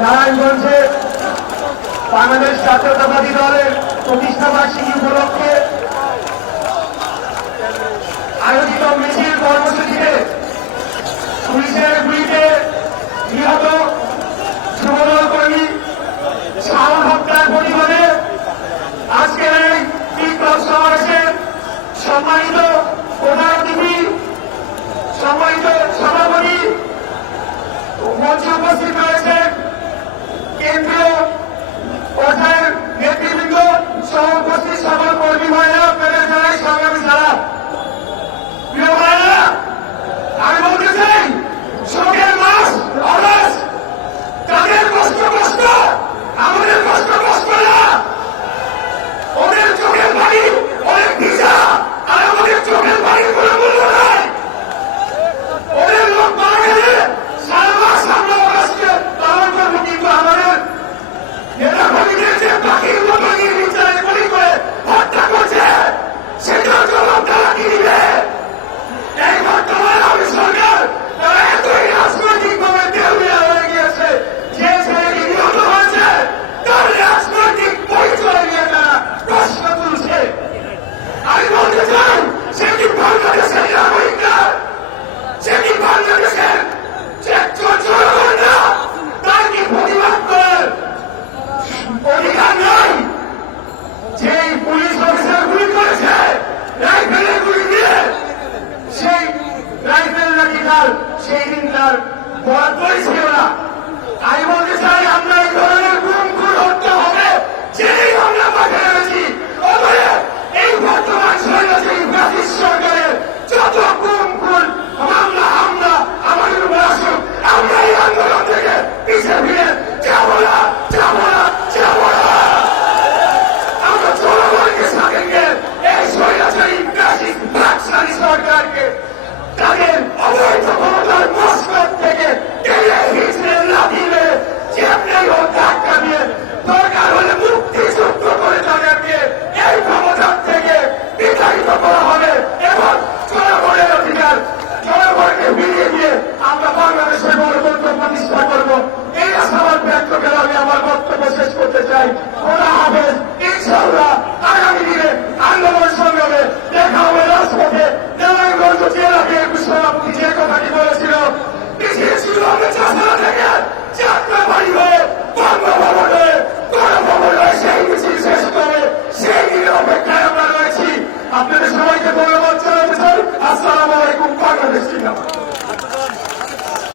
নারায়ণগঞ্জে বাংলাদেশ জাতীয়তাবাদী দলের প্রতিষ্ঠা বার্ষিকী উপলক্ষে আয়োজিত মিছিল কর্মসূচিতে পুলিশের গুলিতে নিহত যুবদল কর্মী শাওন হত্যার প্রতিবাদে আজকের এই বিপ্লব সমাবেশে সম্মানিত প্রধান অতিথি, সম্মানিত সভাপতি মঞ্চে উপস্থিত রয়েছে কেন্দ্রীয় পর্যায়ের নেতৃবৃন্দ সহ উপস্থিত সকল কর্মী ভাইরা, আপনাদের জানাই সংগ্রামী সালাম। প্রিয় ভাইরা, আমি বলতে চাই শোকের মাস অগস্ট, তাদের কষ্ট আমাদের কষ্ট না। ওদের চোখের পানি অনেক ভিজা, আর আমাদের চোখের পানির কোনো মূল্য নাই। ওদের লোক মারা গেলে সারা মাস আমরা অগস্টে পালন করবো, কিন্তু আমাদের নেতা কর্মীদের যে পাখির মতো নির্বিচারে গুলি করে হত্যা করছে, সেটার জবাব তারা কি দিবে? এই বর্তমান আওয়ামী সরকার তারা এতই রাজনৈতিকভাবে দেউলিয়া হয়ে গিয়েছে, যে ছেলেটি নিহত হয়েছে তার রাজনৈতিক পরিচয় নিয়ে তারা প্রশ্ন তুলছে। আমি বলতে চাই, সে কি বাংলাদেশের নাগরিক না? সে কি বাংলাদেশের জনগণ না? তার কি প্রতিবাদ করার অধিকার নাই? যে পুলিশ অফিসার গুলি করেছে রাইফেলের গুলি দিয়ে, সেই রাইফেল নাকি তার সেই দিন তার বরাদ্দই ছিল না। আমি বলতে চাই, আমরা এই ধরনের গুম খুন হত্যা হবে যেই আমরা মাঠে রয়েছি, এই বর্তমান স্বৈরাচারী ব্রিটিশ সরকারের যত গুম খুন মামলা হামলা আমাদের উপর আসুক, আমরা এই আন্দোলন থেকে পিছিয়ে ফিরে যাবো না। আমরা জনগণকে সাথে নিয়ে এই স্বৈরাচারী ব্রিটিশ বাকশালী সরকারকে তাদের অবৈধ ক্ষমতার মসনদ থেকে টেনে হিচড়ে লাথি মেরে যেমনি হোক ধাক্কা দিয়ে দরকার হলে মুক্তিযুদ্ধ করে তাদেরকে এই ক্ষমতার থেকে বিতাড়িত করা হবে এবং জনগণের অধিকার জনগণকে ফিরিয়ে দিয়ে আমরা বাংলাদেশের গণতন্ত্র প্রতিষ্ঠা করবো। এই আশাবাদ ব্যক্ত করে আমি আমার বক্তব্য শেষ করতে চাই। খোদা হাফেজ। ইনশাআল্লাহ আগামী দিনে আন্দোলন সংগ্রামে দেখা হবে রাজপথে। নারায়ণগঞ্জ জেলাকে সভাপতি যে কথাটি বলেছিল, পিছিয়ে ছিল হবে চাষারা থেকে যাত্রা বাড়ি হয়ে বঙ্গভবন হয়ে গণভবন হয়ে সেই মিছিল শেষ করে সেই দিনের অপেক্ষায় আমরা রয়েছি। আপনাদের সবাইকে বলব